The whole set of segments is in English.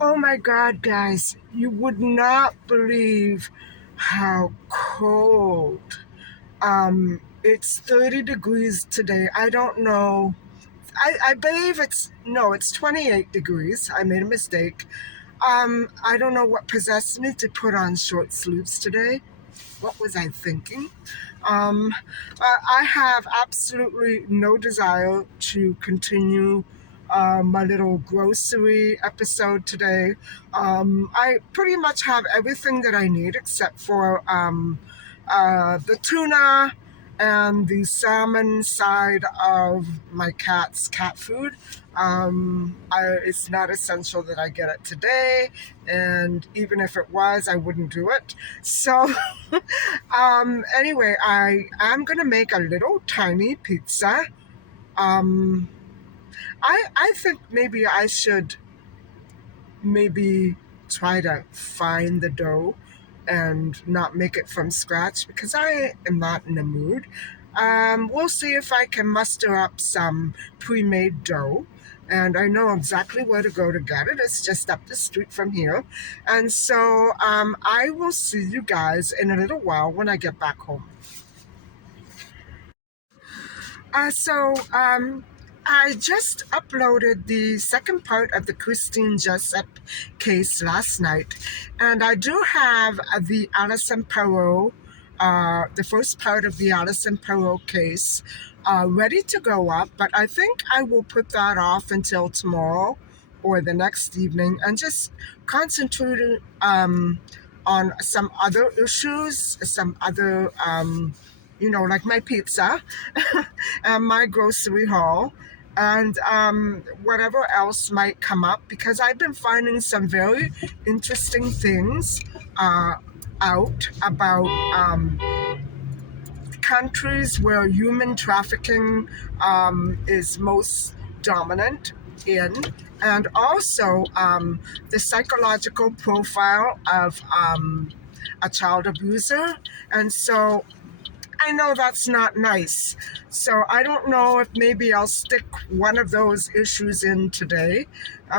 Oh my God, guys, you would not believe how cold. It's 30 degrees today. I don't know. I believe it's 28 degrees. I made a mistake. I don't know what possessed me to put on short sleeves today. What was I thinking? Um, I have absolutely no desire to continue my little grocery episode today. I pretty much have everything that I need except for the tuna and the salmon side of my cat's cat food. It's not essential that I get it today, and even if it was, I wouldn't do it. So, anyway, I am gonna make a little tiny pizza. Um, I think maybe I should maybe try to find the dough and not make it from scratch because I am not in the mood. We'll see if I can muster up some pre-made dough and I know exactly where to go to get it. It's just up the street from here. And so I will see you guys in a little while when I get back home. So I just uploaded the second part of the Christine Jessup case last night, and I do have the Alison Perot, the first part of the Alison Perot case, ready to go up, but I think I will put that off until tomorrow or the next evening and just concentrate on some other issues, some other, like my pizza and my grocery haul and whatever else might come up because I've been finding some very interesting things uh, out about countries where human trafficking is most dominant in, and also the psychological profile of a child abuser. And so I know that's not nice. So I don't know if maybe I'll stick one of those issues in today.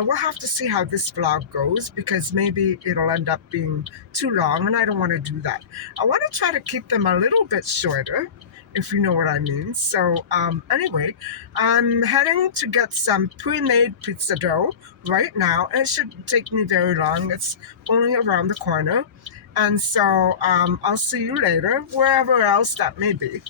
We'll have to see how this vlog goes because maybe it'll end up being too long and I don't want to do that. I want to try to keep them a little bit shorter, if you know what I mean. So anyway, I'm heading to get some pre-made pizza dough right now. It shouldn't take me very long. It's only around the corner. And so I'll see you later, wherever else that may be.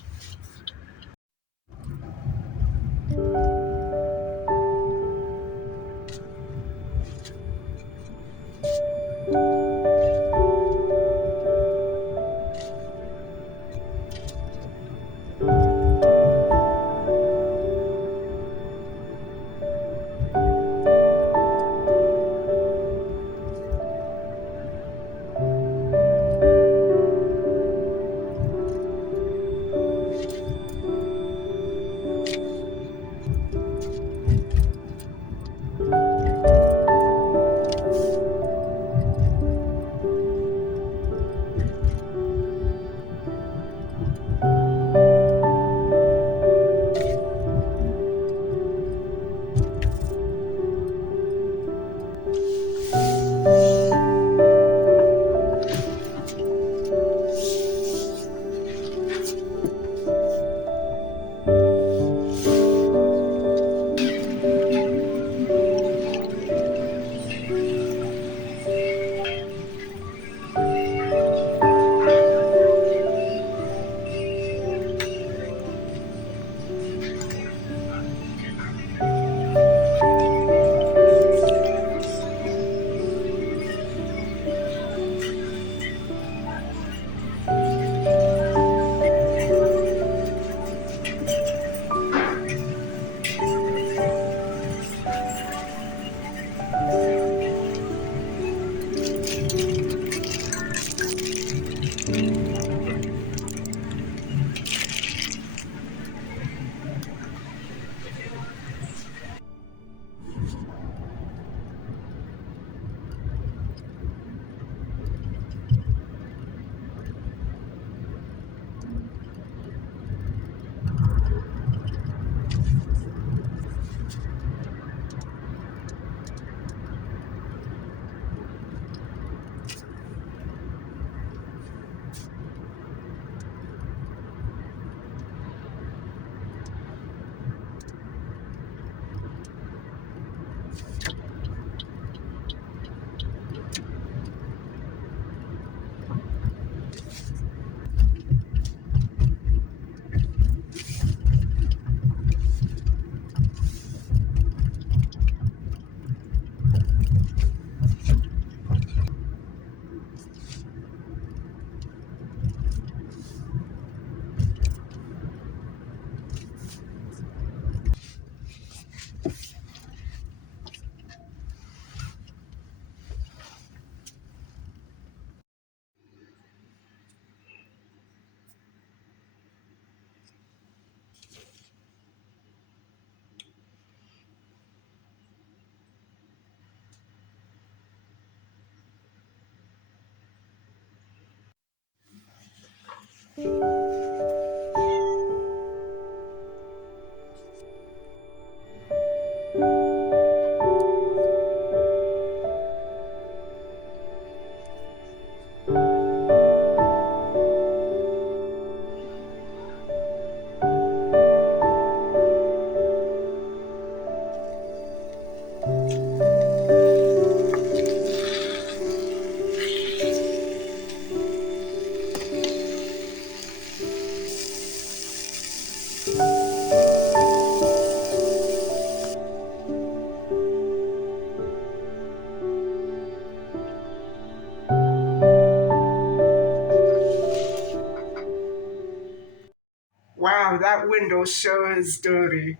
that window sure is dirty.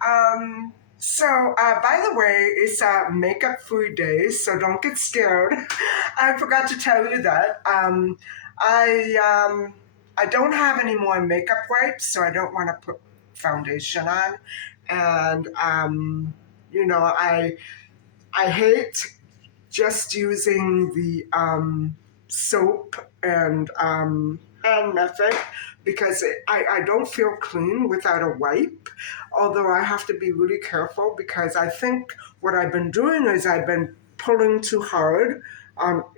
By the way, it's a makeup-free day, so don't get scared. I forgot to tell you that. I I don't have any more makeup wipes, so I don't want to put foundation on. And I hate just using the soap and hand method because I don't feel clean without a wipe. Although I have to be really careful because I think what I've been doing is I've been pulling too hard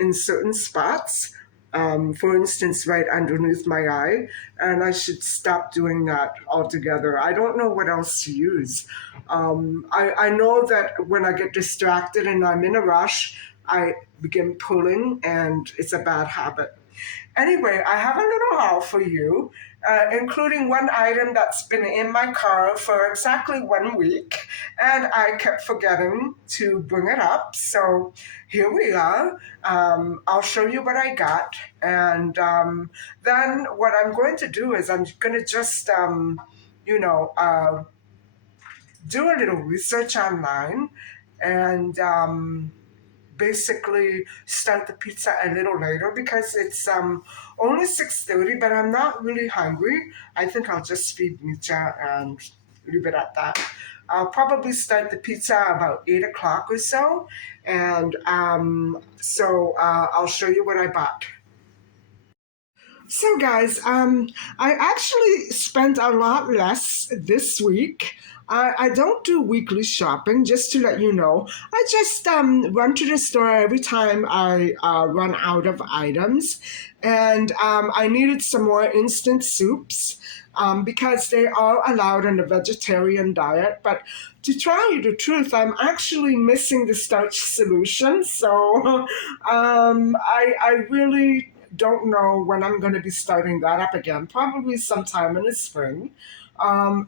in certain spots. For instance, right underneath my eye, and I should stop doing that altogether. I don't know what else to use. I know that when I get distracted and I'm in a rush, I begin pulling, and it's a bad habit. Anyway, I have a little haul for you, including one item that's been in my car for exactly 1 week, and I kept forgetting to bring it up. So here we are. I'll show you what I got, and then what I'm going to do is I'm going to just, you know, uh, do a little research online and basically start the pizza a little later because it's only 6:30, but I'm not really hungry. I think I'll just feed Micha and leave it at that. I'll probably start the pizza about 8 o'clock or so, and I'll show you what I bought. So, guys, I actually spent a lot less this week. I don't do weekly shopping, just to let you know. I just run to the store every time I run out of items. And I needed some more instant soups because they are allowed in the vegetarian diet. But to tell you the truth, I'm actually missing the starch solution. So I really don't know when I'm going to be starting that up again, probably sometime in the spring.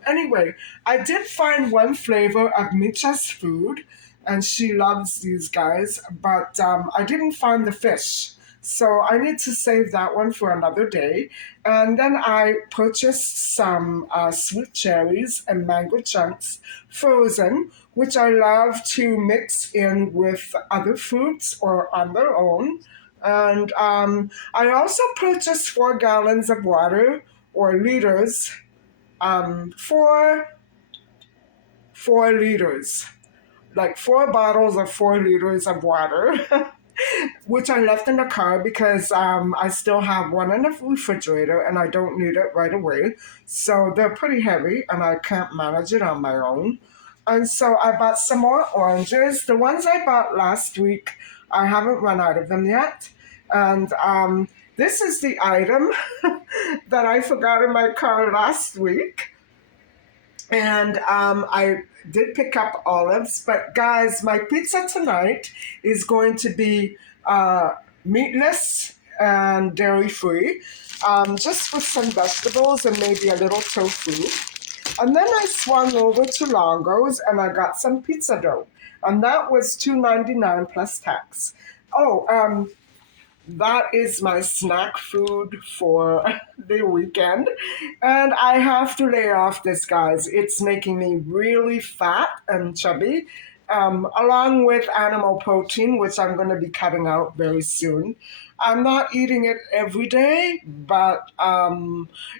Anyway, I did find one flavor of Micha's food, and she loves these guys, but I didn't find the fish. So I need to save that one for another day. And then I purchased some sweet cherries and mango chunks frozen, which I love to mix in with other fruits or on their own. And I also purchased 4 gallons of water or liters, 4 liters, like 4 bottles of 4 liters of water, which I left in the car because I still have one in the refrigerator and I don't need it right away. So they're pretty heavy and I can't manage it on my own. And so I bought some more oranges. The ones I bought last week, I haven't run out of them yet. And this is the item that I forgot in my car last week. And I did pick up olives. But guys, my pizza tonight is going to be meatless and dairy free, just with some vegetables and maybe a little tofu. And then I swung over to Longo's and I got some pizza dough. And that was $2.99 plus tax. Oh, that is my snack food for the weekend. And I have to lay off this, guys. It's making me really fat and chubby, along with animal protein, which I'm going to be cutting out very soon. I'm not eating it every day, but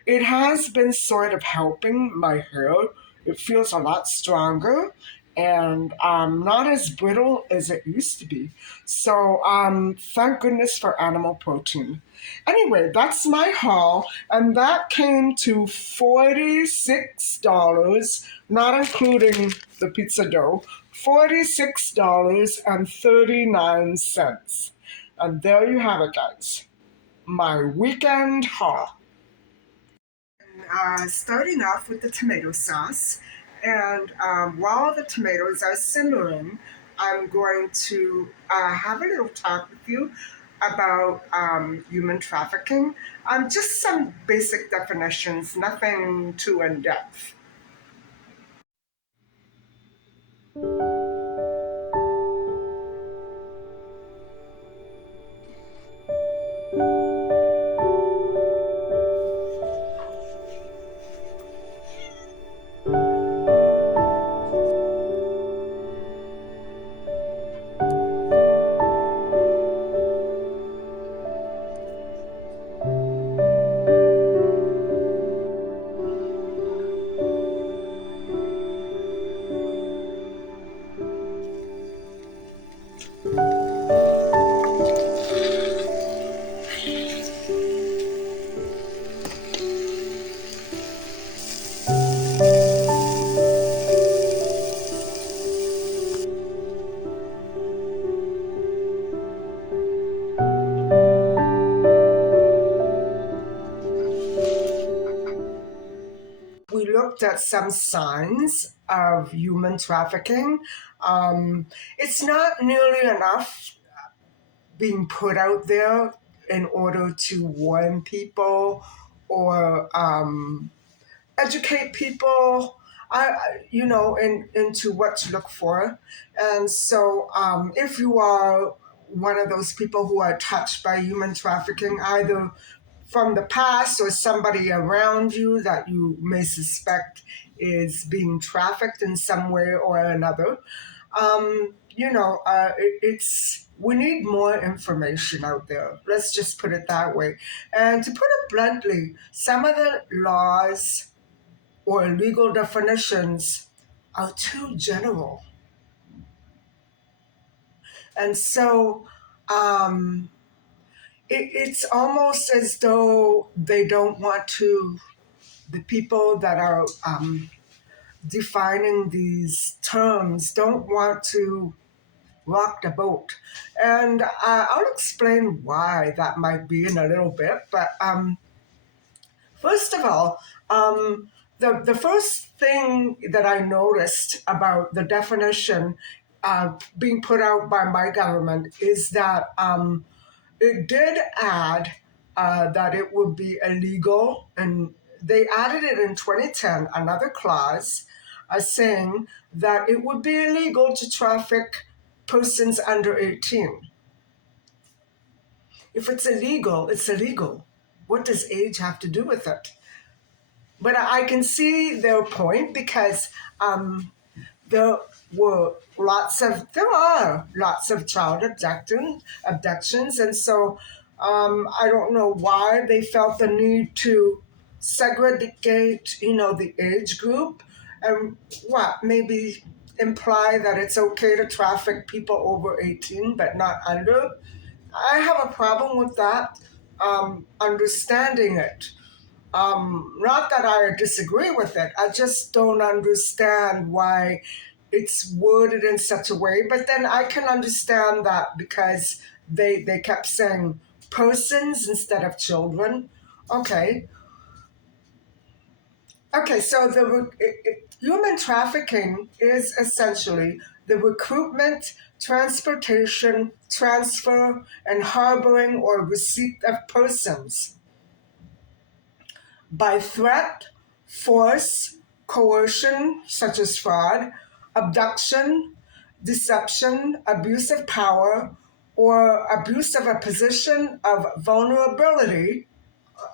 it has been sort of helping my hair. It feels a lot stronger and not as brittle as it used to be. So thank goodness for animal protein. Anyway, that's my haul, and that came to $46, not including the pizza dough, $46.39. And there you have it, guys. My weekend haul. Starting off with the tomato sauce. And while the tomatoes are simmering, I'm going to have a little talk with you about human trafficking. Just some basic definitions, nothing too in depth. looked at some signs of human trafficking. It's not nearly enough being put out there in order to warn people or educate people, into what to look for. And so, if you are one of those people who are touched by human trafficking, either from the past or somebody around you that you may suspect is being trafficked in some way or another, it's we need more information out there. Let's just put it that way. And to put it bluntly, some of the laws or legal definitions are too general. And so it's almost as though they don't want to, the people that are defining these terms don't want to rock the boat. And I'll explain why that might be in a little bit. But first of all, the first thing that I noticed about the definition being put out by my government is that it did add that it would be illegal, and they added it in 2010, another clause saying that it would be illegal to traffic persons under 18. If it's illegal, it's illegal. What does age have to do with it? But I can see their point because there there are lots of child abductions, and so I don't know why they felt the need to segregate, the age group, and maybe imply that it's okay to traffic people over 18 but not under. I have a problem with that. Understanding it. Not that I disagree with it, I just don't understand why it's worded in such a way. But then I can understand that because they kept saying persons instead of children. Okay. Okay, so human trafficking is essentially the recruitment, transportation, transfer, and harboring or receipt of persons by threat, force, coercion, such as fraud, abduction, deception, abuse of power, or abuse of a position of vulnerability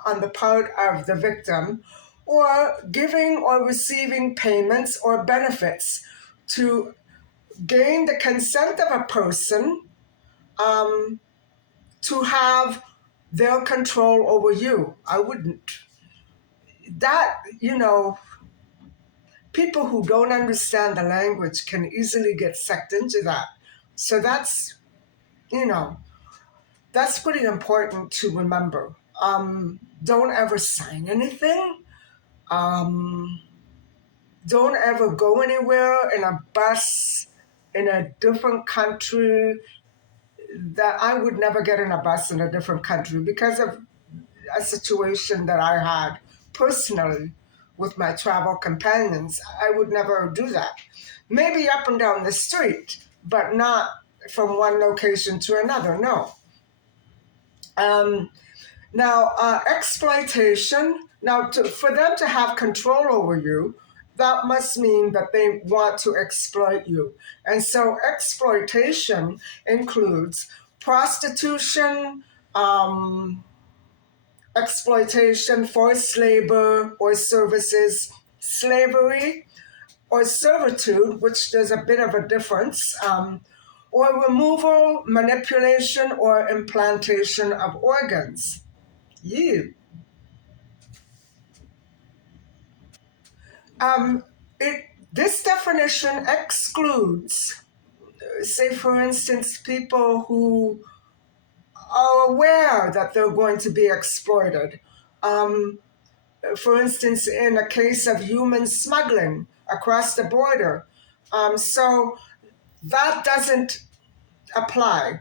on the part of the victim, or giving or receiving payments or benefits to gain the consent of a person to have their control over you. I wouldn't. That, people who don't understand the language can easily get sucked into that. So you know, that's pretty important to remember. Don't ever sign anything. Um, don't ever go anywhere in a bus in a different country. That I would never get in a bus in a different country because of a situation that I had personally with my travel companions. I would never do that. Maybe up and down the street, but not from one location to another. No. Um, Now, exploitation. Now, for them to have control over you, that must mean that they want to exploit you. And so, exploitation includes prostitution, um, exploitation, forced labor or services, slavery, or servitude, which there's a bit of a difference, or removal, manipulation, or implantation of organs. You. Um, this definition excludes, say, for instance, people who are aware that they're going to be exploited. Um, for instance, in a case of human smuggling across the border. So that doesn't apply.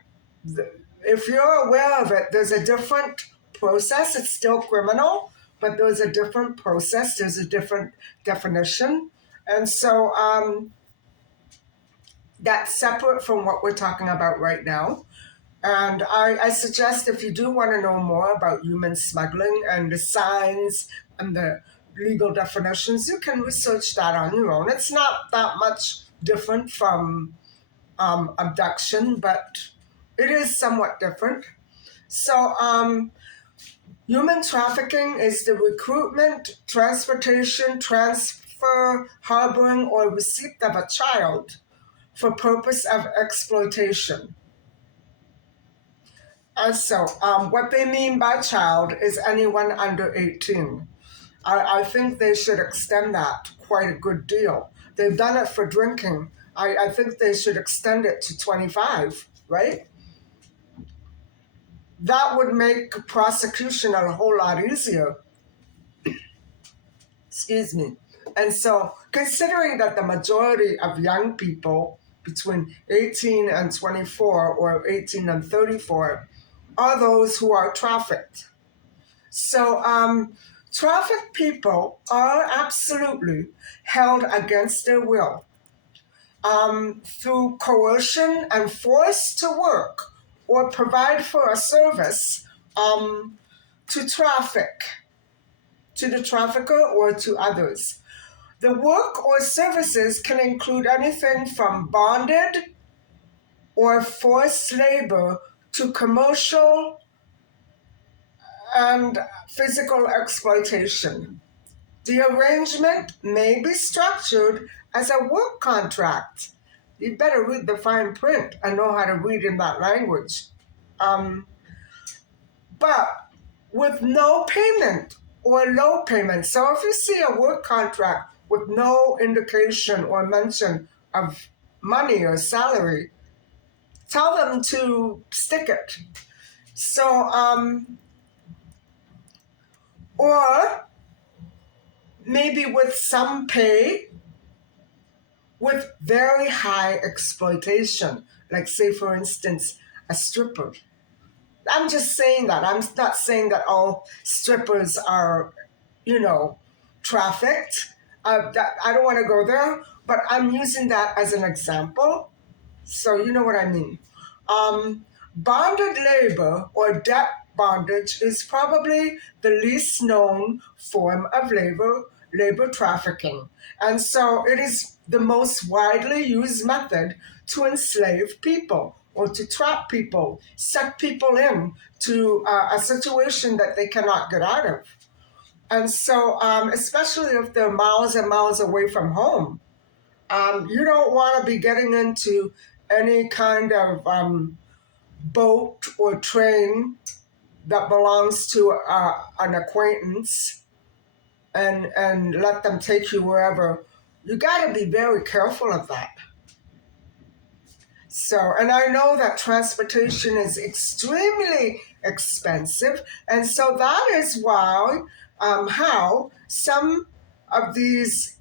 If you're aware of it, there's a different process. It's still criminal, but there's a different process, there's a different definition. And so that's separate from what we're talking about right now. And I suggest if you do want to know more about human smuggling and the signs and the legal definitions, you can research that on your own. It's not that much different from abduction, but it is somewhat different. So, human trafficking is the recruitment, transportation, transfer, harboring, or receipt of a child for purpose of exploitation. Also, what they mean by child is anyone under 18. I think they should extend that quite a good deal. They've done it for drinking. I think they should extend it to 25, right? That would make prosecution a whole lot easier. Excuse me. And so, considering that the majority of young people between 18 and 24 or 18 and 34 are those who are trafficked. So, trafficked people are absolutely held against their will through coercion and forced to work or provide for a service to traffic, to the trafficker or to others. The work or services can include anything from bonded or forced labor to commercial and physical exploitation. The arrangement may be structured as a work contract. You better read the fine print and know how to read in that language. Um, but with no payment or low payment. So if you see a work contract with no indication or mention of money or salary, tell them to stick it. So, or maybe with some pay, with very high exploitation, like say for instance, a stripper. I'm just saying that. I'm not saying that all strippers are, you know, trafficked. I don't want to go there, but I'm using that as an example. So you know what I mean. Bonded labor or debt bondage is probably the least known form of labor trafficking. And so it is the most widely used method to enslave people or to trap people, suck people in to a situation that they cannot get out of. And so, especially if they're miles and miles away from home, you don't want to be getting into any kind of boat or train that belongs to an acquaintance and let them take you wherever. You got to be very careful of that. So, and I know that transportation is extremely expensive, and so that is why how some of these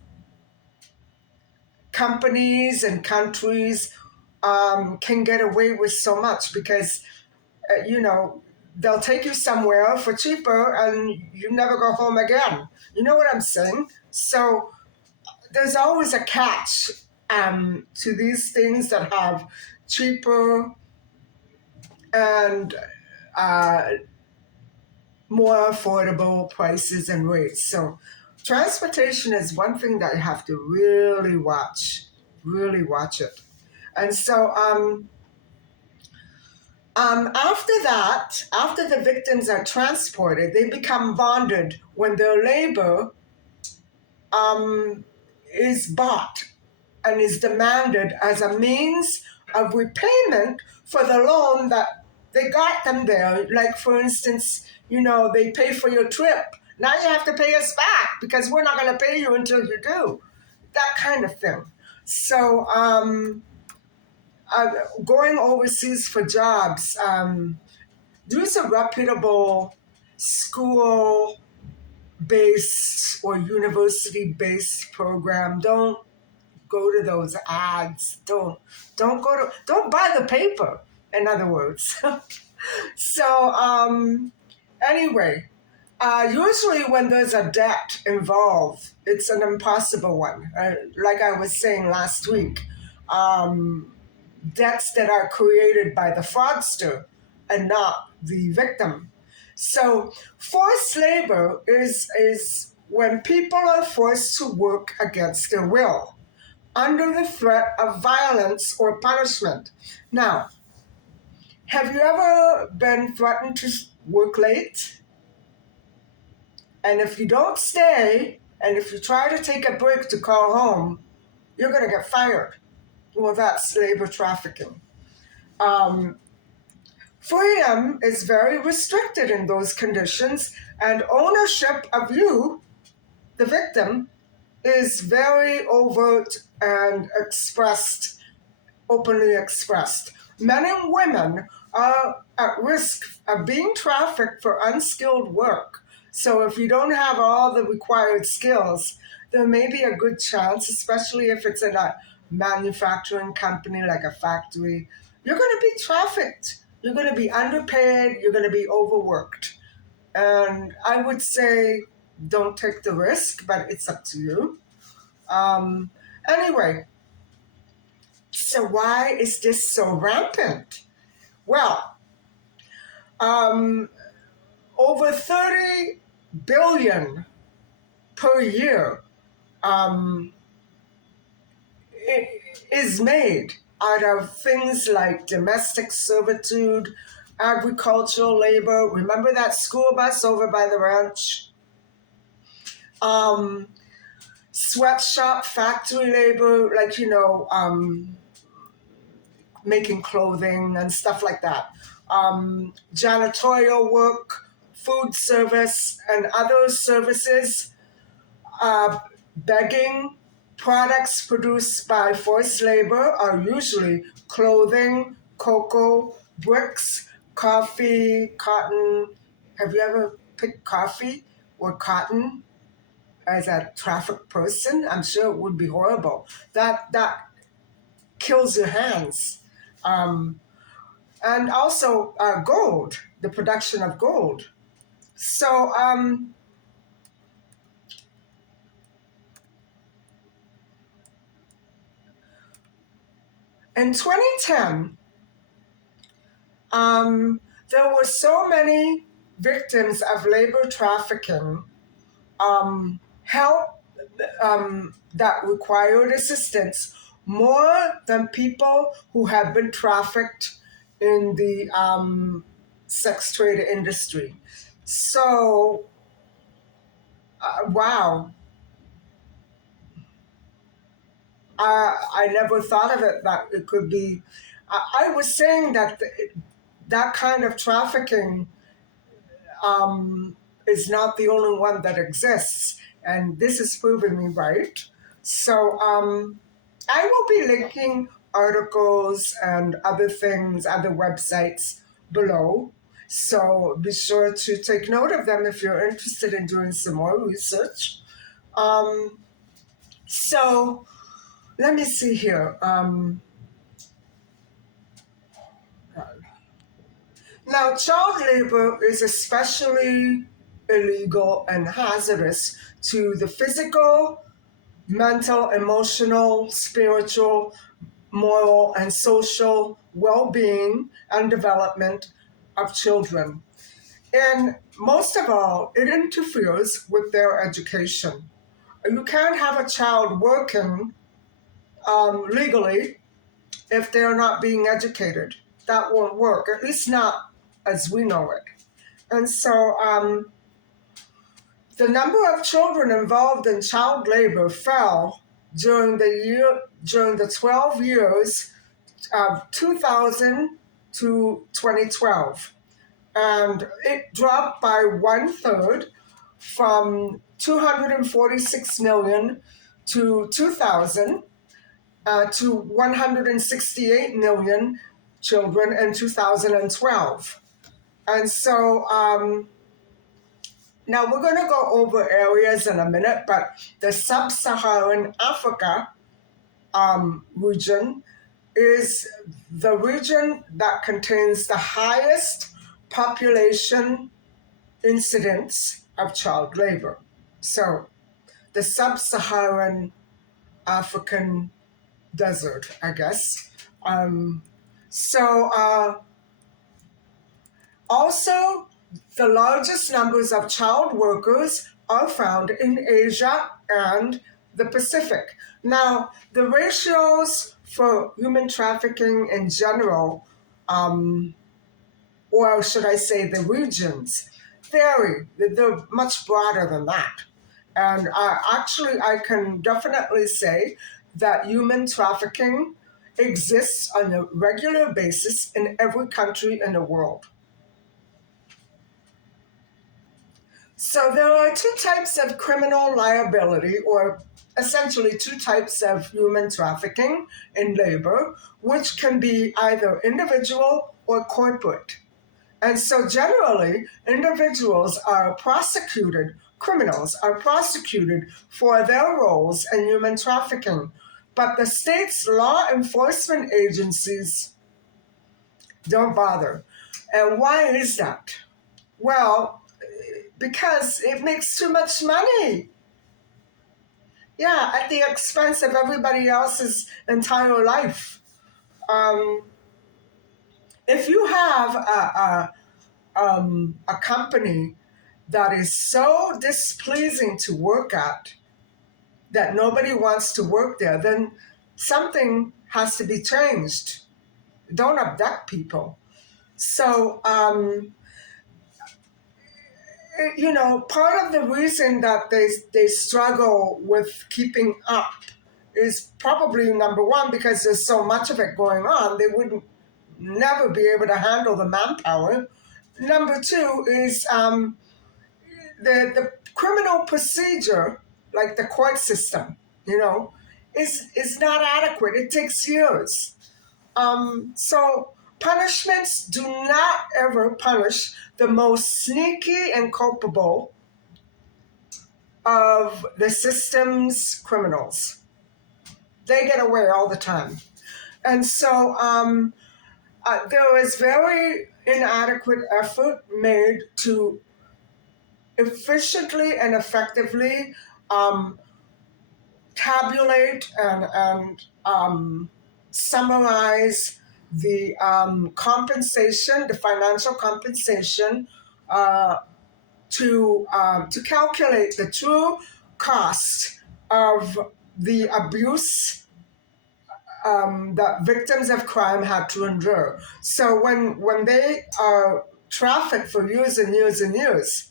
companies and countries can get away with so much because you know they'll take you somewhere for cheaper and you never go home again. You know what I'm saying? So there's always a catch to these things that have cheaper and uh, more affordable prices and rates. So transportation is one thing that you have to really watch it. And so after that, after the victims are transported, they become bonded when their labor is bought and is demanded as a means of repayment for the loan that they got them there. Like, for instance, you know, they pay for your trip. Now you have to pay us back because we're not going to pay you until you do. That kind of thing. So, going overseas for jobs, there's a reputable school based or university based program. Don't go to those ads. Don't buy the paper, in other words. So anyway, Usually, when there's a debt involved, it's an impossible one. Like I was saying last week, um, debts that are created by the fraudster and not the victim. So, forced labor is when people are forced to work against their will, under the threat of violence or punishment. Now, have you ever been threatened to work late? And if you don't stay, and if you try to take a break to call home, you're going to get fired. Well, that's labor trafficking. Um, Freedom is very restricted in those conditions, and ownership of you, the victim, is very overt and openly expressed. Men and women are at risk of being trafficked for unskilled work. So if you don't have all the required skills, there may be a good chance, especially if it's in a manufacturing company like a factory, you're going to be trafficked. You're going to be underpaid. You're going to be overworked. And I would say don't take the risk, but it's up to you. Um, anyway, so why is this so rampant? Well, um, over 30 billion per year um, is made out of things like domestic servitude, agricultural labor. Remember that school bus over by the ranch? Um, Sweatshop factory labor, like, making clothing and stuff like that. Janitorial work, food service, and other services, begging. Products produced by forced labor are usually clothing, cocoa, bricks, coffee, cotton. Have you ever picked coffee or cotton as a trafficked person? I'm sure it would be horrible. That kills your hands. Um, and also gold, the production of gold. So in 2010, there were so many victims of labor trafficking, help that required assistance, more than people who have been trafficked in the sex trade industry. So, wow, I never thought of it that it could be. I was saying that that kind of trafficking is not the only one that exists, and this is proving me right. So I will be linking articles and other things, other websites below. So be sure to take note of them if you're interested in doing some more research. Um, so let me see here. Now, child labor is especially illegal and hazardous to the physical, mental, emotional, spiritual, moral, and social well being and development of children. And most of all, it interferes with their education. You can't have a child working legally if they're not being educated. That won't work, at least not as we know it. And so the number of children involved in child labor fell during the 12 years of 2000 to 2012, and it dropped by one third from 246 million to 2000 to 168 million children in 2012. And so now we're going to go over areas in a minute, but the sub-Saharan Africa region is the region that contains the highest population incidence of child labor. So the sub-Saharan African desert, I guess. Um, so also, the largest numbers of child workers are found in Asia and the Pacific. Now, the ratios for human trafficking in general, um, or should I say the regions, vary. They're much broader than that. And actually, I can definitely say that human trafficking exists on a regular basis in every country in the world. So there are two types of criminal liability, or essentially two types of human trafficking in labor, which can be either individual or corporate. And so generally, individuals are prosecuted, criminals are prosecuted for their roles in human trafficking. But the state's law enforcement agencies don't bother. And why is that? Well, because it makes too much money. Yeah, at the expense of everybody else's entire life. Um, if you have a company that is so displeasing to work at that nobody wants to work there, then something has to be changed. Don't abduct people. So, part of the reason that they struggle with keeping up is probably number one, because there's so much of it going on, they wouldn't never be able to handle the manpower. Number two is the criminal procedure, like the court system, is not adequate. It takes years. So punishments do not ever punish the most sneaky and culpable of the system's criminals. They get away all the time. And so there was very inadequate effort made to efficiently and effectively um, tabulate and summarize the compensation, the financial compensation, to calculate the true cost of the abuse that victims of crime had to endure. So when they are trafficked for years and years and years,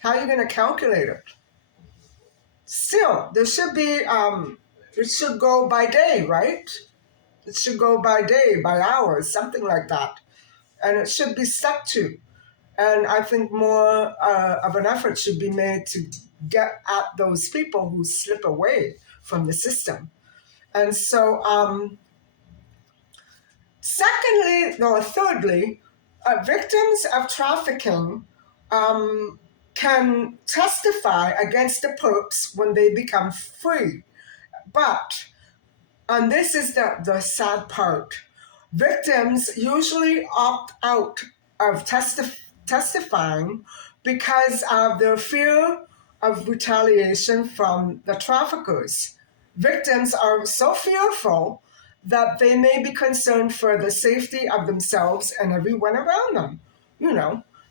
how are you going to calculate it? Still, there should be, it should go by day, right? It should go by day, by hours, something like that. And it should be stuck to. And I think more of an effort should be made to get at those people who slip away from the system. And so, thirdly, victims of trafficking can testify against the perps when they become free. But, and this is the sad part, victims usually opt out of testifying because of their fear of retaliation from the traffickers. Victims are so fearful that they may be concerned for the safety of themselves and everyone around them,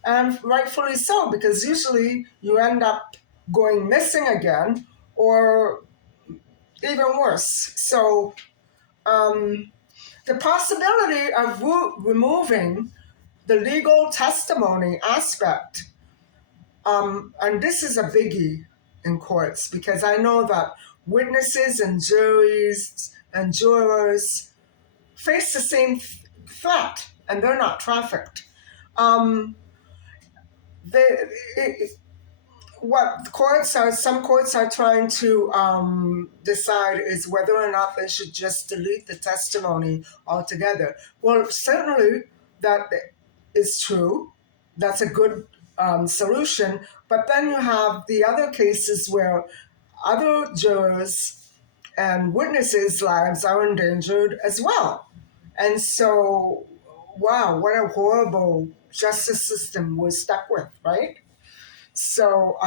and rightfully so, because usually you end up going missing again, or even worse. So the possibility of removing the legal testimony aspect, and this is a biggie in courts, because I know that witnesses and juries and jurors face the same threat, and they're not trafficked. Um, they, what some courts are trying to decide is whether or not they should just delete the testimony altogether. Well, certainly that is true. That's a good solution. But then you have the other cases where other jurors and witnesses' lives are endangered as well. And so, wow, what a horrible justice system we're stuck with, right? So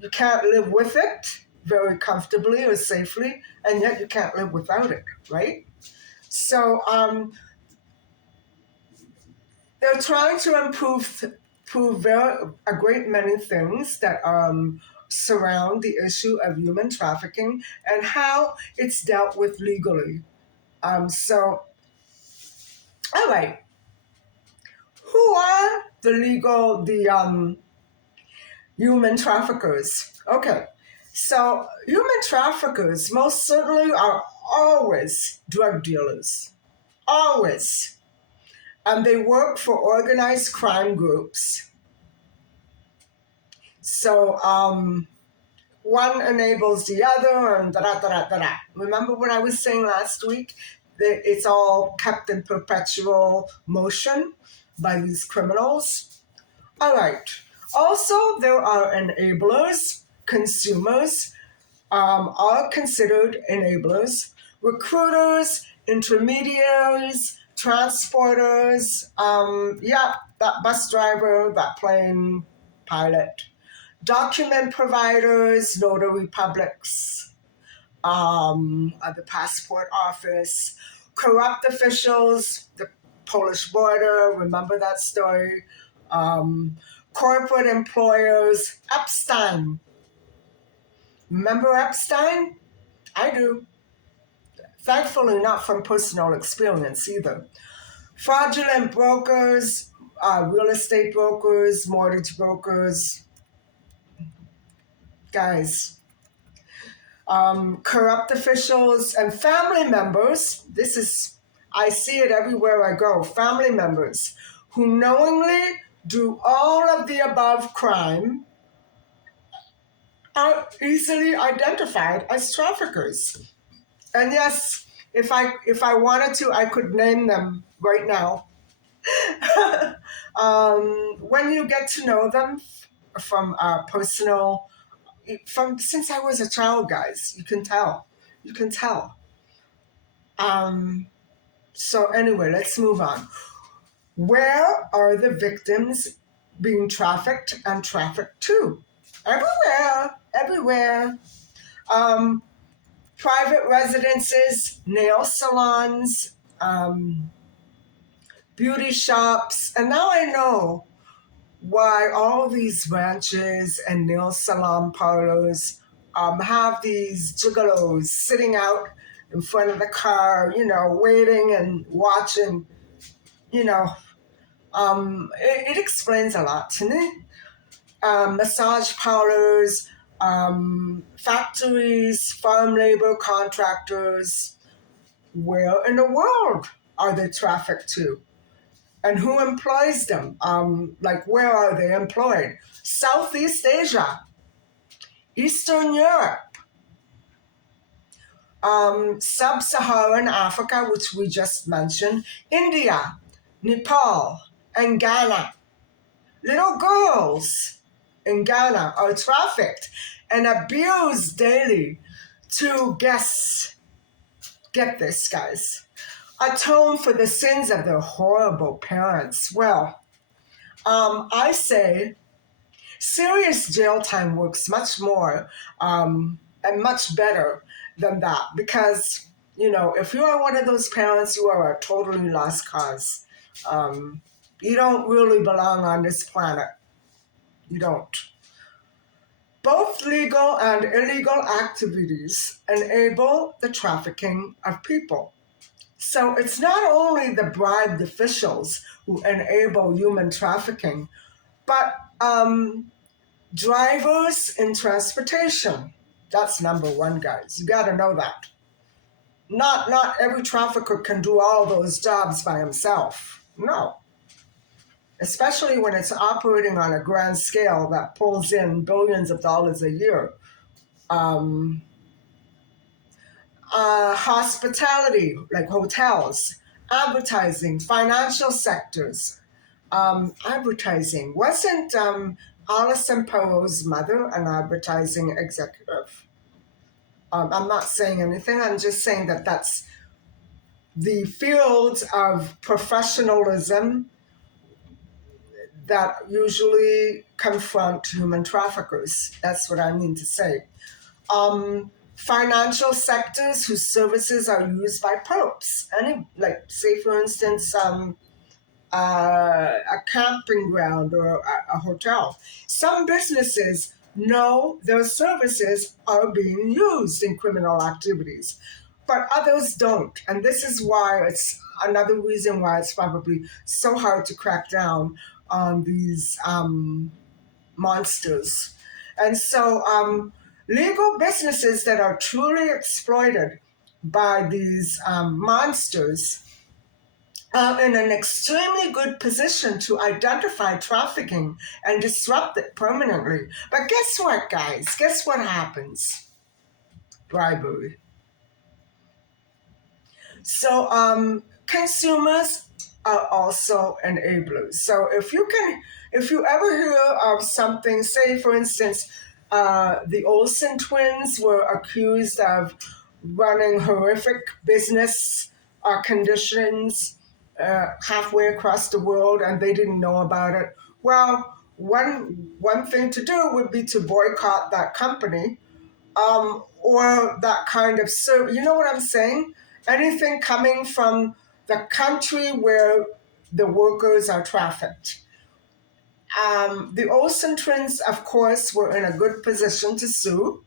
you can't live with it very comfortably or safely, and yet you can't live without it, right? So they're trying to improve a great many things that surround the issue of human trafficking and how it's dealt with legally. So, all right, who are the human traffickers? Okay, so human traffickers most certainly are always drug dealers, always. They work for organized crime groups. So one enables the other, and da da da da da. Remember what I was saying last week? That it's all kept in perpetual motion by these criminals. All right. Also, there are enablers, consumers are considered enablers, recruiters, intermediaries, transporters, yeah, that bus driver, that plane pilot, document providers, notary publics, at the passport office, corrupt officials, the Polish border, remember that story? Corporate employers, Epstein. Remember Epstein? I do. Thankfully, not from personal experience either. Fraudulent brokers, real estate brokers, mortgage brokers, guys, corrupt officials, and family members. This is, I see it everywhere I go. Family members who knowingly do all of the above crime are easily identified as traffickers. And yes, if I wanted to, I could name them right now. When you get to know them from personal, from since I was a child, guys, you can tell. You can tell. So anyway, let's move on. Where are the victims being trafficked and trafficked to? Everywhere, everywhere. Um, Private residences, nail salons, beauty shops, and now I know why all these ranches and nail salon parlors have these gigolos sitting out in front of the car, waiting and watching, you know. It explains a lot to me. Massage parlors, factories, farm labor contractors. Where in the world are they trafficked to? And who employs them? Like, where are they employed? Southeast Asia, Eastern Europe, Sub-Saharan Africa, which we just mentioned, India, Nepal, and Ghana. Little girls in Ghana are trafficked and abused daily to get this, guys, atone for the sins of their horrible parents. Well, I say serious jail time works much more and much better than that because, if you are one of those parents, you are a totally lost cause. You don't really belong on this planet. You don't. Both legal and illegal activities enable the trafficking of people. So it's not only the bribed officials who enable human trafficking, but drivers in transportation. That's number one, guys. You got to know that. Not every trafficker can do all those jobs by himself. No. Especially when it's operating on a grand scale that pulls in billions of dollars a year. Hospitality, like hotels, advertising, financial sectors. Advertising. Wasn't Alison Perot's mother an advertising executive? I'm not saying anything. I'm just saying that that's the field of professionalism that usually confront human traffickers. That's what I mean to say. Financial sectors whose services are used by perps. Any, like, say, for instance, a camping ground or a hotel. Some businesses know their services are being used in criminal activities, but others don't. And this is why it's another reason why it's probably so hard to crack down on these monsters. And so, legal businesses that are truly exploited by these monsters are in an extremely good position to identify trafficking and disrupt it permanently. But guess what, guys? Guess what happens? Bribery. So consumers are also enablers. So if you ever hear of something, say for instance, the Olsen twins were accused of running horrific business conditions halfway across the world, and they didn't know about it. Well, one thing to do would be to boycott that company, or that kind of service. You know what I'm saying? Anything coming from the country where the workers are trafficked. The Olsen twins, of course, were in a good position to sue.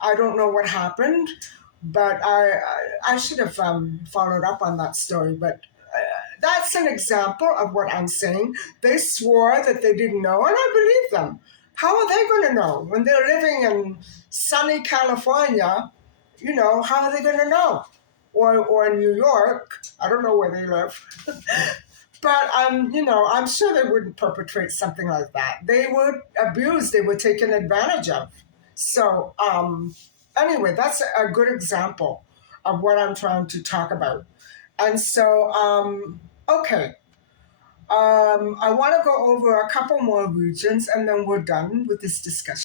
I don't know what happened, but I should have followed up on that story. But that's an example of what I'm saying. They swore that they didn't know, and I believe them. How are they going to know when they're living in sunny California? You know, how are they going to know? Or in New York? I don't know where they live. But I'm sure they wouldn't perpetrate something like that. They were abused. They were taken advantage of. So anyway, that's a good example of what I'm trying to talk about. And so okay, I want to go over a couple more regions, and then we're done with this discussion.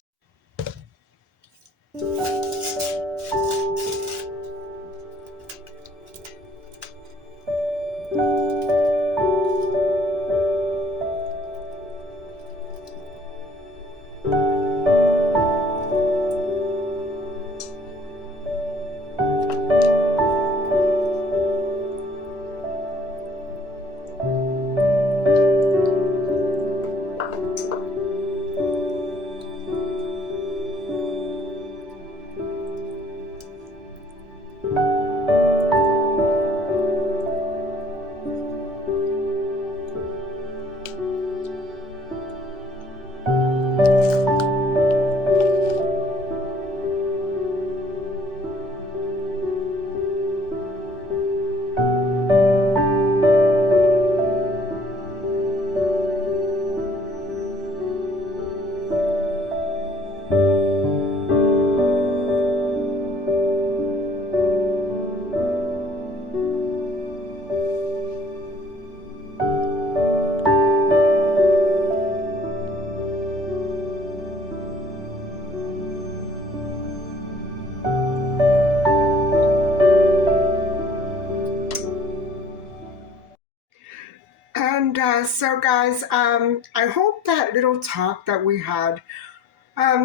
And so, guys, I hope that little talk that we had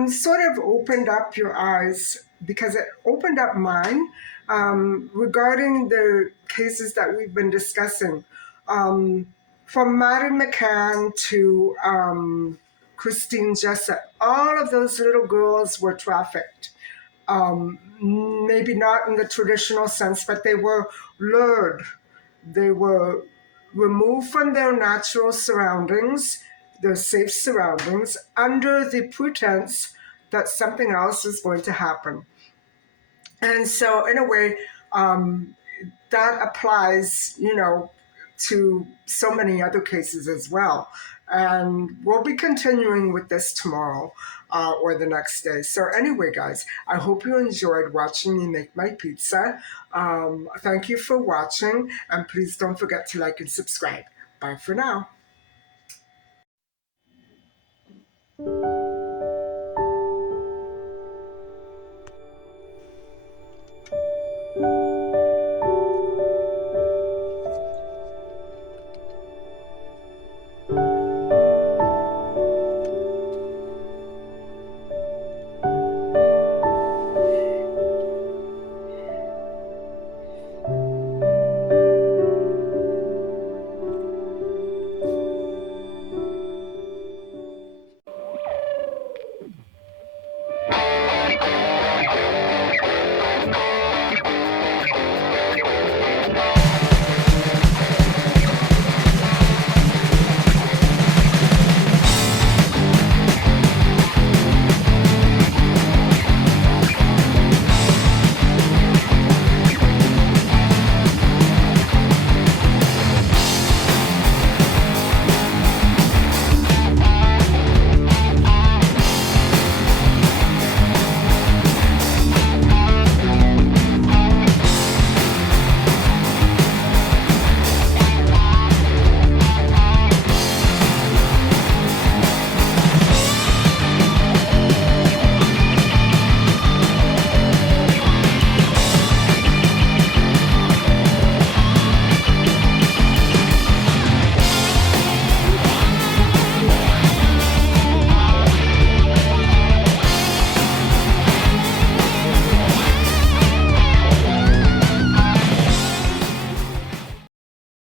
sort of opened up your eyes, because it opened up mine, regarding the cases that we've been discussing. Um, from Maddie McCann to Christine Jessup, all of those little girls were trafficked. Maybe not in the traditional sense, but they were lured. They were removed from their natural surroundings, their safe surroundings, under the pretense that something else is going to happen. And so, in a way, um, that applies, to so many other cases as well. And we'll be continuing with this tomorrow, or the next day. So, anyway, guys, I hope you enjoyed watching me make my pizza. Thank you for watching, and please don't forget to like and subscribe. Bye for now.